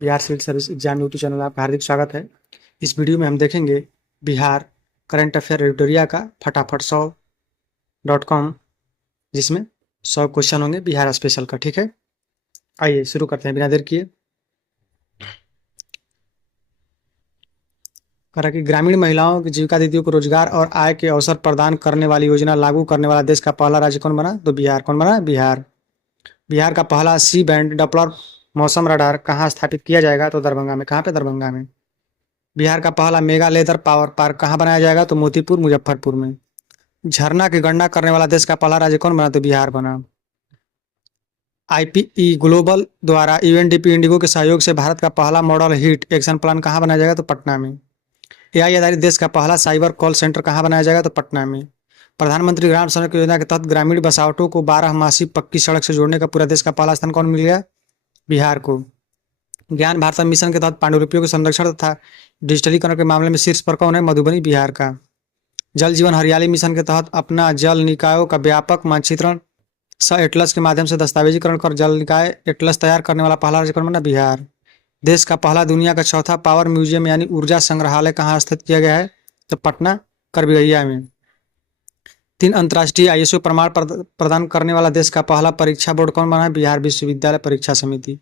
Bihar civil service exam YouTube channel में आपका हार्दिक स्वागत है। इस वीडियो में हम देखेंगे बिहार करंट अफेयर एडिटोरिया का फटाफट 100.com, जिसमें 100 क्वेश्चन होंगे बिहार स्पेशल का। ठीक है, आइए शुरू करते हैं बिना देर किए। कहा कि ग्रामीण महिलाओं की जीविका दीदियों को रोजगार और आय के अवसर प्रदान करने वाली योजना लागू करने वाला देश का पहला राज्य कौन बना? तो बिहार। कौन बना? बिहार। बिहार का पहला सी बैंड डॉपलर मौसम रडार कहाँ स्थापित किया जाएगा? तो दरभंगा में। कहाँ पे? दरभंगा में। बिहार का पहला मेगा लेदर पावर पार्क कहाँ बनाया जाएगा? तो मोतीपुर, मुजफ्फरपुर में। झरना की गणना करने वाला देश का पहला राज्य कौन बना? तो बिहार बना। आईपीई ग्लोबल द्वारा यूएनडीपी इंडिगो के सहयोग से भारत का पहला मॉडल हिट एक्शन प्लान कहाँ बनाया जाएगा? तो पटना में। एआई आधारित देश का पहला साइबर कॉल सेंटर कहाँ बनाया जाएगा? तो पटना में। प्रधानमंत्री ग्राम सड़क योजना के तहत ग्रामीण बसावटों को 12 मासी पक्की सड़क से जोड़ने का पूरा देश का पहला स्थान कौन मिल गया? बिहार को। ज्ञान भारत मिशन के तहत पांडुलिपियों के संरक्षण तथा डिजिटलीकरण के मामले में शीर्ष पर कौन है? मधुबनी, बिहार का। जल जीवन हरियाली मिशन के तहत अपना जल निकायों का व्यापक मानचित्रण स एटलस के माध्यम से दस्तावेजीकरण कर जल निकाय एटलस तैयार करने वाला पहला राज्य कौन बना? बिहार। देश का पहला दुनिया का चौथा पावर म्यूजियम यानी ऊर्जा संग्रहालय कहाँ स्थित किया गया है? तो पटना करबिया में। 3 अंतर्राष्ट्रीय आईएसओ प्रमाण प्रदान करने वाला देश का पहला परीक्षा बोर्ड कौन बना है? बिहार विश्वविद्यालय परीक्षा समिति।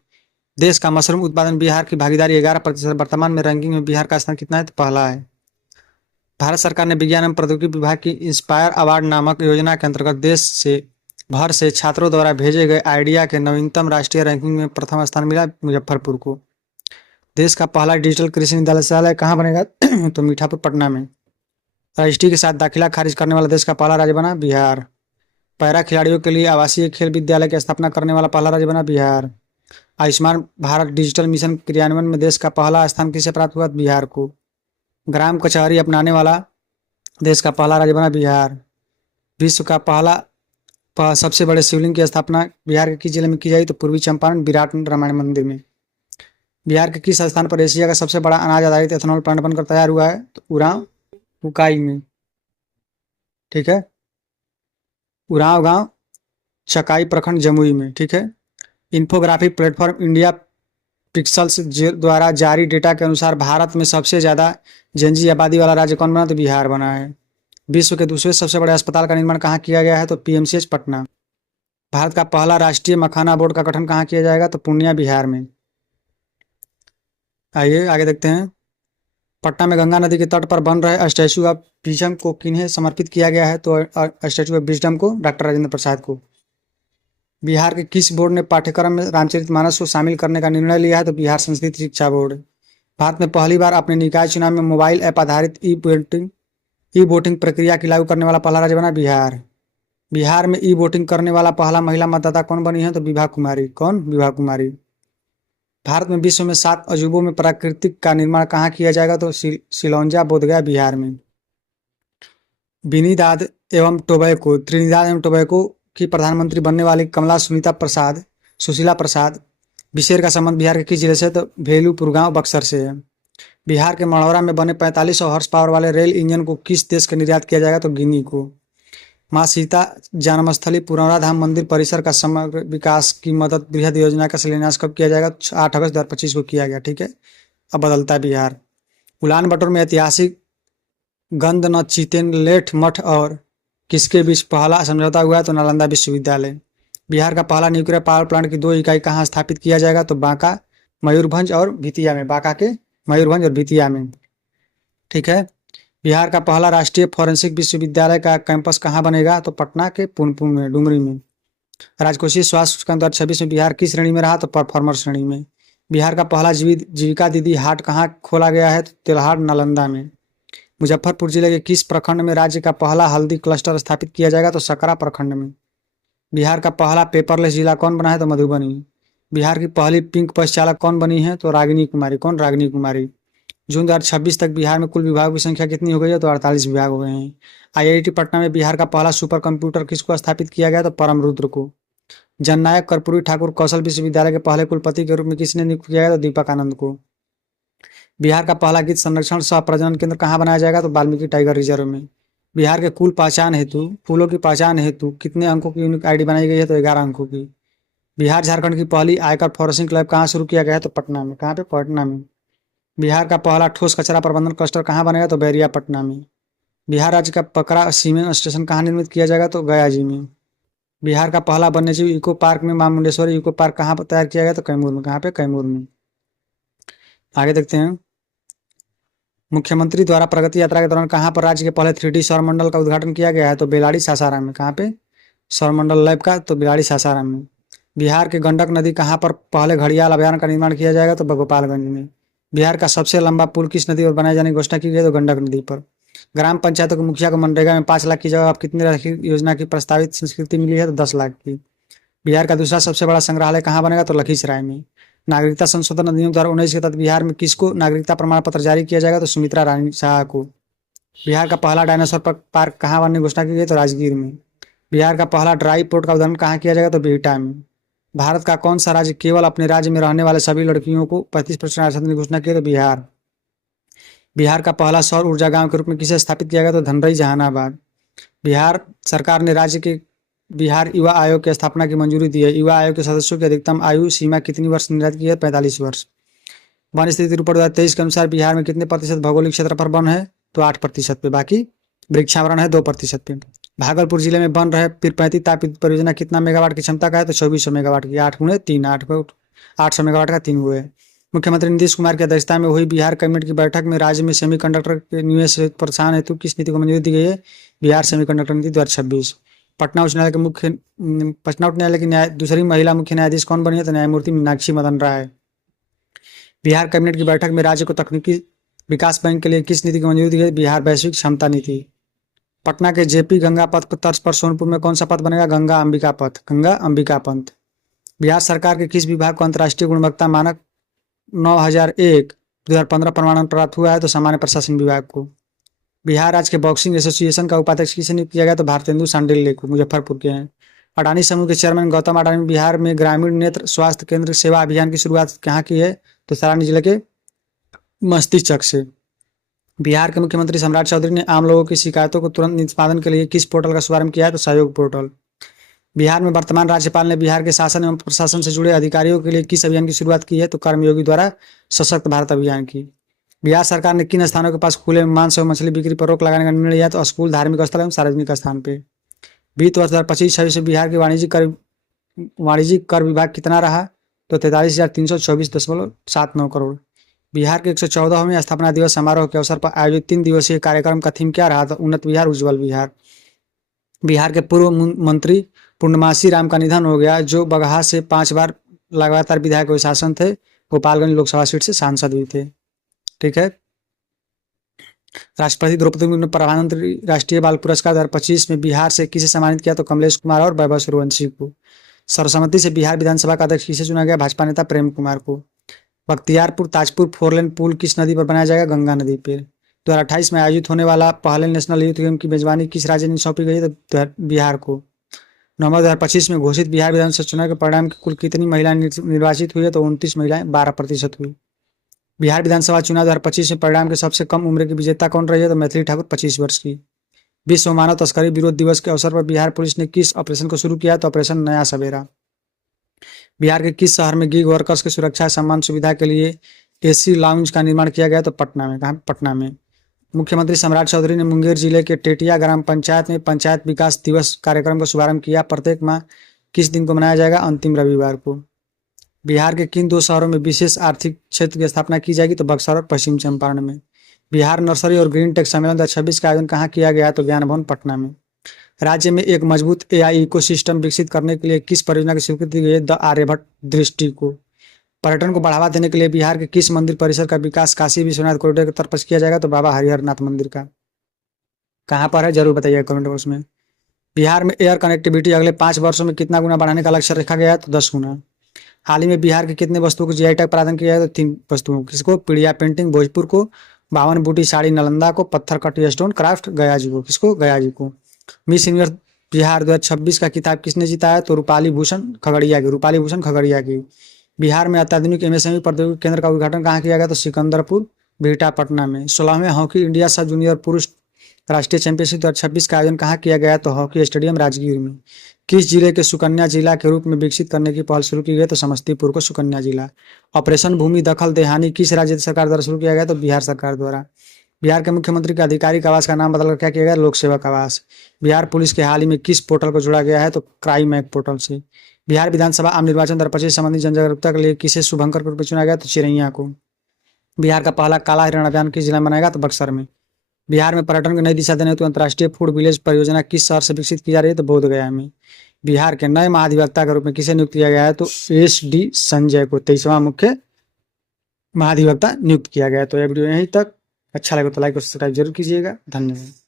देश का मशरूम उत्पादन बिहार की भागीदारी 11%। वर्तमान में रैंकिंग में बिहार का स्थान कितना है? तो पहला है। भारत सरकार ने विज्ञान एवं प्रौद्योगिकी विभाग की इंस्पायर अवार्ड नामक योजना के अंतर्गत देश से भर से छात्रों द्वारा भेजे गए आइडिया के नवीनतम राष्ट्रीय रैंकिंग में प्रथम स्थान मिला मुजफ्फरपुर को। देश का पहला डिजिटल कृषि निदेशालय कहाँ बनेगा? तो मीठापुर, पटना में। रजिस्ट्री के साथ दाखिला खारिज करने वाला देश का पहला राज्य बना? बिहार। पैरा खिलाड़ियों के लिए आवासीय खेल विद्यालय की स्थापना करने वाला पहला राज्य बना? बिहार। आयुष्मान भारत डिजिटल मिशन क्रियान्वयन में देश का पहला स्थान किसे प्राप्त हुआ? बिहार को। ग्राम कचहरी अपनाने वाला देश का पहला राज्य बना? बिहार। विश्व का पहला सबसे बड़े शिवलिंग की स्थापना बिहार के किस जिले में की जाएगी? तो पूर्वी चंपारण विराट रामायण मंदिर में। बिहार के किस स्थान पर एशिया का सबसे बड़ा अनाज आधारित एथेनॉल प्लांट बनकर तैयार हुआ है? तो उरांव उकाई में। ठीक है, उरांव गांव चकाई प्रखंड जमुई में। ठीक है। इन्फोग्राफिक प्लेटफॉर्म इंडिया पिक्सल्स द्वारा जारी डेटा के अनुसार भारत में सबसे ज्यादा जनजी आबादी वाला राज्य कौन बना? तो बिहार बना है। विश्व के दूसरे सबसे बड़े अस्पताल का निर्माण कहाँ किया गया है? तो पीएमसीएच, पटना। भारत का पहला राष्ट्रीय मखाना बोर्ड का गठन कहाँ किया जाएगा? तो पूर्णिया, बिहार में। आइए आगे देखते हैं। पटना में गंगा नदी के तट पर बन रहे स्टैचू ऑफ विजडम को किन्हें समर्पित किया गया है? तो स्टैचू ऑफ विजडम को डॉक्टर राजेंद्र प्रसाद को। बिहार के किस बोर्ड ने पाठ्यक्रम में रामचरितमानस को शामिल करने का निर्णय लिया है? तो बिहार संस्कृत शिक्षा बोर्ड। भारत में पहली बार अपने निकाय चुनाव में मोबाइल ऐप आधारित ई वोटिंग प्रक्रिया की लागू करने वाला पहला राज्य बना? बिहार। बिहार में ई वोटिंग करने वाला पहला महिला मतदाता कौन बनी है? तो विभा कुमारी। कौन? विभा कुमारी। भारत में विश्व में 7 अजूबों में प्राकृतिक का निर्माण कहाँ किया जाएगा? तो सिलौंजा, बोधगया, बिहार में। त्रिनिदाद एवं टोबैको की प्रधानमंत्री बनने वाली कमला सुशीला प्रसाद बिसेर का संबंध बिहार के किस जिले से? तो भेलूपुर गांव, बक्सर से है। बिहार के मढ़ौरा में बने 4500 हॉर्स पावर वाले रेल इंजन को किस देश के निर्यात किया जाएगा? तो गिनी को। माँ सीता जन्मस्थली पुरौरा धाम मंदिर परिसर का समग्र विकास की मदद बृहद योजना का शिलान्यास कब किया जाएगा? 8 अगस्त 2025 को किया गया। ठीक है, अब बदलता है बिहार। उलान बटोर में ऐतिहासिक गंध न चितेनलेठ मठ और किसके बीच पहला समझौता हुआ है? तो नालंदा विश्वविद्यालय। बिहार का पहला न्यूक्लियर पावर प्लांट की 2 इकाई कहाँ स्थापित किया जाएगा? तो बांका, मयूरभंज और भितिया में। बांका के मयूरभंज और भितिया में। ठीक है। बिहार का पहला राष्ट्रीय फॉरेंसिक विश्वविद्यालय का कैंपस कहाँ बनेगा? तो पटना के पुनपुन में, डुमरी में। राजकोषीय स्वास्थ्य सूचकांक 2026 में बिहार किस श्रेणी में रहा? तो परफॉर्मर श्रेणी में। बिहार का पहला जीविका दीदी हाट कहाँ खोला गया है? तो तेल्हाड़, नालंदा में। मुजफ्फरपुर जिले के किस प्रखंड में राज्य का पहला हल्दी क्लस्टर स्थापित किया जाएगा? तो सकरा प्रखंड में। बिहार का पहला पेपरलेस जिला कौन बना है? तो मधुबनी। बिहार की पहली पिंक बस चालक कौन बनी है? तो रागिनी कुमारी। कौन? रागिनी कुमारी। जून 2026 तक बिहार में कुल विभागों की संख्या कितनी हो गई है? तो 48 विभाग हो गए हैं। आईआईटी पटना में बिहार का पहला सुपर कंप्यूटर किसको स्थापित किया गया? तो परम रुद्र को। जननायक कर्पूरी ठाकुर कौशल विश्वविद्यालय के पहले कुलपति के रूप में किसने नियुक्त किया गया? तो दीपक आनंद को। बिहार का पहला गीत संरक्षण सह प्रजनन केंद्र कहाँ बनाया जाएगा? तो वाल्मीकि टाइगर रिजर्व में। बिहार के कुल पहचान हेतु फूलों की पहचान हेतु कितने अंकों की यूनिक आईडी बनाई गई है? तो 11 अंकों की। बिहार झारखंड की पहली आयकर फोरेंसिक लैब कहाँ शुरू किया गया है? तो पटना में। कहाँ पे? पटना में। बिहार का पहला ठोस कचरा प्रबंधन क्लस्टर कहाँ बनेगा? तो बैरिया पटना में। बिहार राज्य का पकड़ा सीमेंट स्टेशन कहाँ निर्मित किया जाएगा? तो गया जी में। बिहार का पहला वन्यजीव इको पार्क में मां मुंडेश्वरी इको पार्क कहाँ पर तैयार किया गया? तो कैमूर में। कहाँ पे? कैमूर में। आगे देखते हैं। मुख्यमंत्री द्वारा प्रगति यात्रा के दौरान कहाँ पर राज्य के पहले 3D सौर मंडल का उद्घाटन किया गया है? तो बेलाड़ी सासाराम में। कहाँ पे? सौर मंडल लैब का? तो बेलाड़ी सासाराम में। बिहार के गंडक नदी कहाँ पर पहले घड़ियाल अभयारण्य का निर्माण किया जाएगा? तो गोपालगंज में। बिहार का सबसे लंबा पुल किस नदी पर बनाए जाने की घोषणा की गई? तो गंडक नदी पर। ग्राम पंचायतों के मुखिया को मनरेगा में 5 लाख की जगह अब कितनी राशि योजना की प्रस्तावित संस्कृति मिली है? तो 10 लाख की। बिहार का दूसरा सबसे बड़ा संग्रहालय कहाँ बनेगा? तो लखीसराय में। नागरिकता संशोधन अधिनियम 2019 के तहत बिहार में किसको नागरिकता प्रमाण पत्र जारी किया जाएगा? तो सुमित्रा रानी शाह को। बिहार का पहला डायनासोर पार्क कहाँ बनने की घोषणा की गई? तो राजगीर में। बिहार का पहला ड्राई पोर्ट का उद्घाटन कहाँ किया जाएगा? तो बिहटा में। भारत का कौन सा राज्य केवल अपने राज्य में रहने वाले सभी लड़कियों को 35% आरक्षण की घोषणा की? तो बिहार। बिहार का पहला सौर ऊर्जा गांव के रूप में किसे स्थापित किया गया? तो धनरई जहानाबाद। बिहार सरकार ने राज्य के बिहार युवा आयोग की स्थापना की मंजूरी दी है। युवा आयोग के सदस्यों की अधिकतम आयु सीमा कितनी वर्ष निर्धारित की है? 45 वर्ष। वन स्थिति रिपोर्ट 2023 के अनुसार बिहार में कितने प्रतिशत भौगोलिक क्षेत्रफल वन है? तो 8% पे। बाकी वृक्षावरण है 2% पे। भागलपुर जिले में बन रहे पीरपैंती ताप विद्युत परियोजना कितना मेगावाट की क्षमता का है? तो 2400 मेगावाट की। 8 × 3 800 मेगावाट का 3 हुए। मुख्यमंत्री नीतीश कुमार की अध्यक्षता में हुई बिहार कैबिनेट की बैठक में राज्य में सेमीकंडक्टर के निवेश प्रोत्साहन हेतु किस नीति को मंजूरी दी गई है? बिहार सेमीकंडक्टर नीति 2026। पटना उच्च न्यायालय की दूसरी महिला मुख्य न्यायाधीश कौन बनी है? तो न्यायमूर्ति मीनाक्षी मदन राय। बिहार कैबिनेट की बैठक में राज्य को तकनीकी विकास बैंक के लिए किस नीति की मंजूरी दी गई? बिहार वैश्विक क्षमता नीति। पटना के जेपी गंगा पथ पर तर्ज पर सोनपुर में कौन सा पथ बनेगा? गंगा अंबिका पथ। गंगा अंबिका पथ। बिहार सरकार के किस विभाग को अंतर्राष्ट्रीय गुणवत्ता मानक 9001 2015 प्रमाणन प्राप्त हुआ है? तो सामान्य प्रशासन विभाग को। बिहार राज्य के बॉक्सिंग एसोसिएशन का उपाध्यक्ष किसे नियुक्त किया गया? तो भारतेंदु सांडिल्य को। मुजफ्फरपुर के हैं। अडानी समूह के चेयरमैन गौतम अडानी ने बिहार में ग्रामीण नेत्र स्वास्थ्य केंद्र सेवा अभियान की शुरुआत कहाँ की है? तो सरानी जिले के मस्तीचक से। बिहार के मुख्यमंत्री सम्राट चौधरी ने आम लोगों की शिकायतों को तुरंत निष्पादन के लिए किस पोर्टल का शुभारंभ किया है? तो सहयोग पोर्टल। बिहार में वर्तमान राज्यपाल ने बिहार के शासन एवं प्रशासन से जुड़े अधिकारियों के लिए किस अभियान की शुरुआत की है? तो कर्मयोगी द्वारा सशक्त भारत अभियान की। बिहार सरकार ने किन स्थानों के पास खुले में मांस एवं मछली बिक्री पर रोक लगाने का निर्णय लिया? तो स्कूल, धार्मिक स्थल एवं सार्वजनिक स्थान पे। वित्त वर्ष 2025-26 में बिहार के वाणिज्यिक कर विभाग कितना रहा? तो 43,324.79 करोड़। बिहार के 114वें स्थापना दिवस समारोह के अवसर पर आयोजित 3 दिवसीय कार्यक्रम का थीम क्या रहा था? उन्नत बिहार उज्जवल बिहार। बिहार के पूर्व मंत्री पूर्णमासी राम का निधन हो गया, जो बगहा से 5 बार लगातार विधायक हुए शासन थे। गोपालगंज लोकसभा सीट से सांसद भी थे। ठीक है। राष्ट्रपति द्रौपदी मुर्मू ने प्रधानमंत्री राष्ट्रीय बाल पुरस्कार 2025 में बिहार से किसे सम्मानित किया? तो कमलेश कुमार और वैभव सूर्यवंशी को। सर्वसम्मति से बिहार विधानसभा का अध्यक्ष किसे चुना गया? भाजपा नेता प्रेम कुमार को। बख्तियारपुर ताजपुर 4 लेन पुल किस नदी पर बनाया जाएगा? गंगा नदी पे। 2028 में आयोजित होने वाला पहले नेशनल यूथ गेम की मेजबानी किस राज्य ने सौंपी गई? तो बिहार को। नवंबर 2025 में घोषित बिहार विधानसभा चुनाव के परिणाम की कुल कितनी महिलाएं निर्वाचित हुई है? तो 29 महिलाएं, 12% हुई। बिहार विधानसभा चुनाव 2025 में परिणाम के सबसे कम उम्र की विजेता कौन रही है? तो मैथिली ठाकुर 25 वर्ष की। विश्व मानव तस्करी विरोध दिवस के अवसर पर बिहार पुलिस ने किस ऑपरेशन को शुरू किया? तो ऑपरेशन नया सवेरा। बिहार के किस शहर में गिग वर्कर्स की सुरक्षा सम्मान सुविधा के लिए एसी लाउंज का निर्माण किया गया? तो पटना में। कहाँ? पटना में। मुख्यमंत्री सम्राट चौधरी ने मुंगेर जिले के टेटिया ग्राम पंचायत में पंचायत विकास दिवस कार्यक्रम का शुभारंभ किया। प्रत्येक माह किस दिन को मनाया जाएगा? अंतिम रविवार को। बिहार के किन 2 शहरों में विशेष आर्थिक क्षेत्र की स्थापना की जाएगी? तो बक्सर और पश्चिम चंपारण में। बिहार नर्सरी और ग्रीन टेक सम्मेलन 2026 का आयोजन कहाँ किया गया? तो ज्ञान भवन पटना में। राज्य में एक मजबूत एआई इकोसिस्टम विकसित करने के लिए किस परियोजना की स्वीकृति दी गई है? द आर्यभट्ट दृष्टि को। पर्यटन को बढ़ावा देने के लिए बिहार के किस मंदिर परिसर का विकास काशी विश्वनाथ कॉरिडोर की तरफ से किया जाएगा? तो बाबा हरिहरनाथ मंदिर का। कहाँ पर है? जरूर बताइए कमेंट बॉक्स में। बिहार में एयर कनेक्टिविटी अगले 5 वर्षों में कितना गुना बढ़ाने का लक्ष्य रखा गया है? तो 10 गुना। हाल ही में बिहार के कितने वस्तुओं को जीआई टैग प्रदान किया है? तो 3 वस्तुओं को। किसको? पीड़िया पेंटिंग भोजपुर को, 52 बूटी साड़ी नालंदा को, पत्थर कटी स्टोन क्राफ्ट गया जी को। किसको? गया जी को। मिस यूनिवर्स बिहार 2026 का खिताब किसने जीता है? तो रूपाली भूषण खगड़िया की। रूपाली भूषण खगड़िया की। बिहार में अत्याधुनिक एमएसएमई प्रौद्योगिकी केंद्र का उद्घाटन कहाँ किया गया? तो सिकंदरपुर बिहटा पटना में। 16वें हॉकी इंडिया सब जूनियर पुरुष राष्ट्रीय चैंपियनशिप 2026 का आयोजन कहाँ किया गया? तो हॉकी स्टेडियम राजगीर में। किस जिले के सुकन्या जिला के रूप में विकसित करने की पहल शुरू की गई? तो समस्तीपुर को सुकन्या जिला। ऑपरेशन भूमि दखल देहानी किस राज्य सरकार द्वारा शुरू किया गया? तो बिहार सरकार द्वारा। बिहार के मुख्यमंत्री के आधिकारिक आवास का नाम बदलकर क्या किया गया? लोक सेवक आवास। बिहार पुलिस के हाल ही में किस पोर्टल को जोड़ा गया है? तो क्राइम ऐप पोर्टल से। बिहार विधानसभा आम निर्वाचन 2025 संबंधी जनजागरूकता के लिए किसे शुभंकर के रूप में चुना गया? तो चिरैया को। बिहार का पहला काला हिरण अभियान किस जिला में मनाएगा? तो बक्सर में। बिहार में पर्यटन को नई दिशा देने हेतु अंतर्राष्ट्रीय फूड विलेज परियोजना किस शहर से विकसित की जा रही है? तो बोधगया में। बिहार के नए महाधिवक्ता के रूप में किसे नियुक्त किया गया है? तो SD संजय को 23वां मुख्य महाधिवक्ता नियुक्त किया गया है। तो यह वीडियो यहीं तक। अच्छा लगे तो लाइक और सब्सक्राइब जरूर कीजिएगा। धन्यवाद।